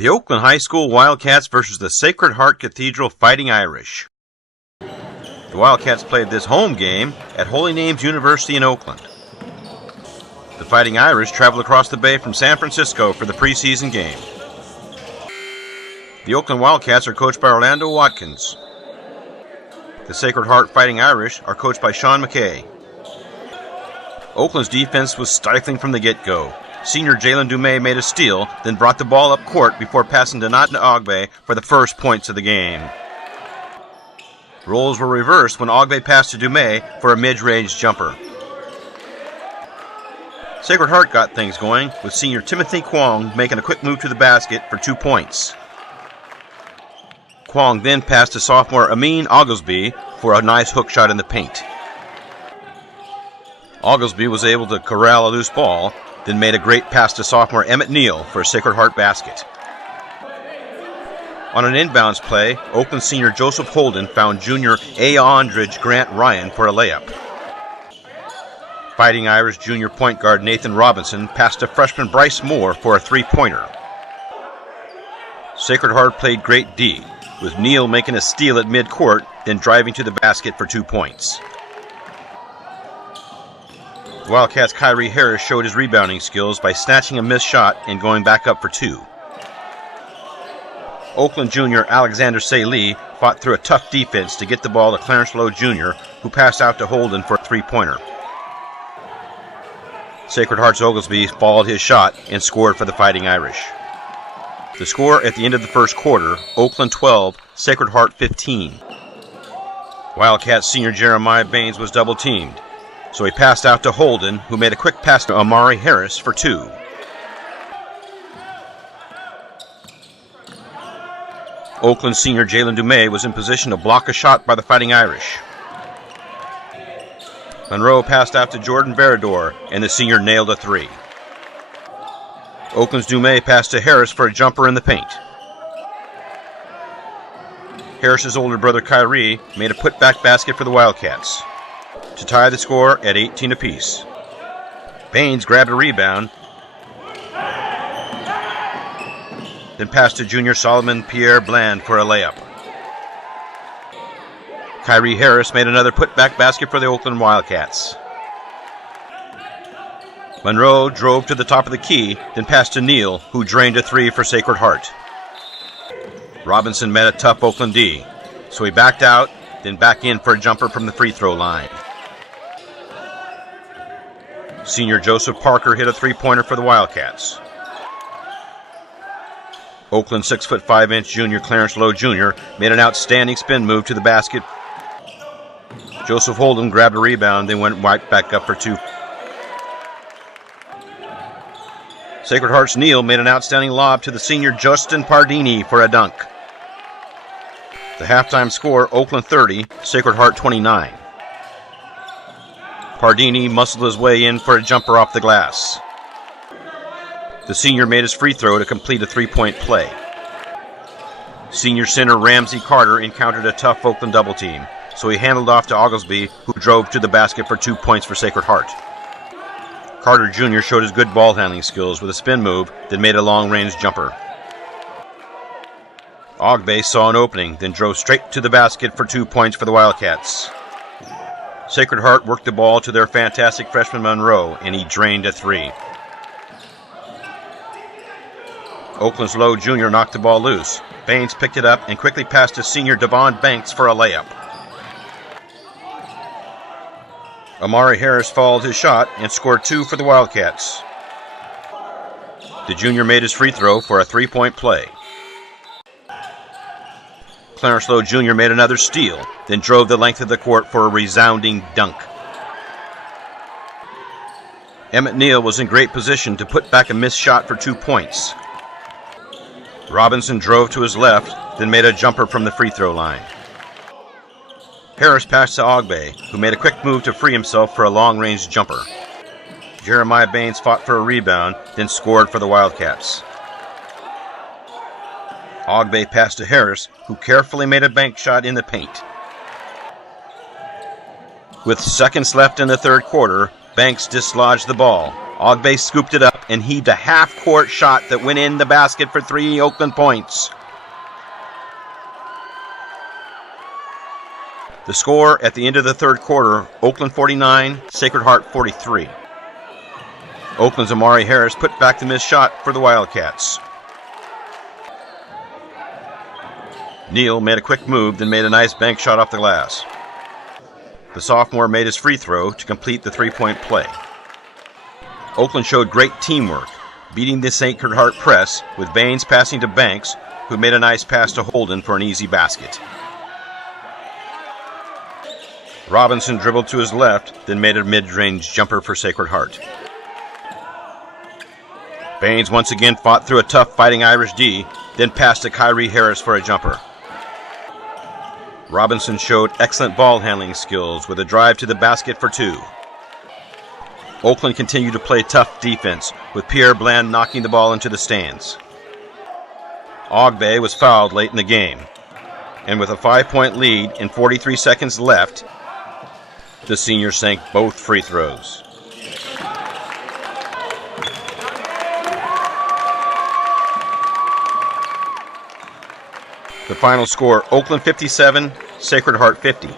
The Oakland High School Wildcats versus the Sacred Heart Cathedral Fighting Irish. The Wildcats played this home game at Holy Names University in Oakland. The Fighting Irish traveled across the bay from San Francisco for the preseason game. The Oakland Wildcats are coached by Orlando Watkins. The Sacred Heart Fighting Irish are coached by Sean McKay. Oakland's defense was stifling from the get-go. Senior Jalen Dumais made a steal, then brought the ball up court before passing to Nathan Ogbe for the first points of the game. Roles were reversed when Ogbe passed to Dumais for a mid-range jumper. Sacred Heart got things going, with senior Timothy Kwong making a quick move to the basket for 2 points. Kwong then passed to sophomore Amin Oglesby for a nice hook shot in the paint. Oglesby was able to corral a loose ball, then made a great pass to sophomore Emmett Neal for a Sacred Heart basket. On an inbounds play, Oakland senior Joseph Holden found junior A. Andridge Grant Ryan for a layup. Fighting Irish junior point guard Nathan Robinson passed to freshman Bryce Moore for a three-pointer. Sacred Heart played great D, with Neal making a steal at midcourt, then driving to the basket for 2 points. Wildcats' Kyrie Harris showed his rebounding skills by snatching a missed shot and going back up for 2. Oakland junior Alexander Saley fought through a tough defense to get the ball to Clarence Lowe Jr., who passed out to Holden for a three-pointer. Sacred Heart's Oglesby followed his shot and scored for the Fighting Irish. The score at the end of the first quarter, Oakland 12, Sacred Heart 15. Wildcats senior Jeremiah Baines was double-teamed, so he passed out to Holden, who made a quick pass to Amari Harris for 2. Oakland senior Jalen Dumais was in position to block a shot by the Fighting Irish. Monroe passed out to Jordan Verador, and the senior nailed a 3. Oakland's Dumais passed to Harris for a jumper in the paint. Harris's older brother Kyrie made a putback basket for the Wildcats to tie the score at 18 apiece. Baines grabbed a rebound, then passed to junior Solomon Pierre Bland for a layup. Kyrie Harris made another putback basket for the Oakland Wildcats. Monroe drove to the top of the key, then passed to Neal, who drained a 3 for Sacred Heart. Robinson met a tough Oakland D, so he backed out, then back in for a jumper from the free throw line. Senior Joseph Parker hit a three-pointer for the Wildcats. Oakland 6'5" junior Clarence Lowe Jr. made an outstanding spin move to the basket. Joseph Holden grabbed a rebound, then went right back up for 2. Sacred Heart's Neal made an outstanding lob to the senior Justin Pardini for a dunk. The halftime score, Oakland 30, Sacred Heart 29. Pardini muscled his way in for a jumper off the glass. The senior made his free throw to complete a 3-point play. Senior center Ramsey Carter encountered a tough Oakland double team, so he handled off to Oglesby, who drove to the basket for 2 points for Sacred Heart. Carter Jr. showed his good ball handling skills with a spin move, then made a long-range jumper. Ogbe saw an opening, then drove straight to the basket for 2 points for the Wildcats. Sacred Heart worked the ball to their fantastic freshman Monroe, and he drained a 3. Oakland's Lowe Jr. knocked the ball loose. Baines picked it up and quickly passed to senior Devon Banks for a layup. Amari Harris followed his shot and scored 2 for the Wildcats. The junior made his free throw for a 3-point play. Clarence Lowe Jr. made another steal, then drove the length of the court for a resounding dunk. Emmett Neal was in great position to put back a missed shot for 2 points. Robinson drove to his left, then made a jumper from the free throw line. Harris passed to Ogbe, who made a quick move to free himself for a long-range jumper. Jeremiah Baines fought for a rebound, then scored for the Wildcats. Ogbe passed to Harris, who carefully made a bank shot in the paint. With seconds left in the third quarter, Banks dislodged the ball, Ogbe scooped it up and heaved a half-court shot that went in the basket for 3 Oakland points. The score at the end of the third quarter, Oakland 49, Sacred Heart 43. Oakland's Amari Harris put back the missed shot for the Wildcats. Neal made a quick move, then made a nice bank shot off the glass. The sophomore made his free throw to complete the three-point play. Oakland showed great teamwork, beating the Sacred Heart press, with Baines passing to Banks, who made a nice pass to Holden for an easy basket. Robinson dribbled to his left, then made a mid-range jumper for Sacred Heart. Baines once again fought through a tough Fighting Irish D, then passed to Kyrie Harris for a jumper. Robinson showed excellent ball handling skills with a drive to the basket for 2. Oakland continued to play tough defense, with Pierre Bland knocking the ball into the stands. Ogbe was fouled late in the game, and with a 5-point lead and 43 seconds left, the senior sank both free throws. The final score, Oakland 57, Sacred Heart 50.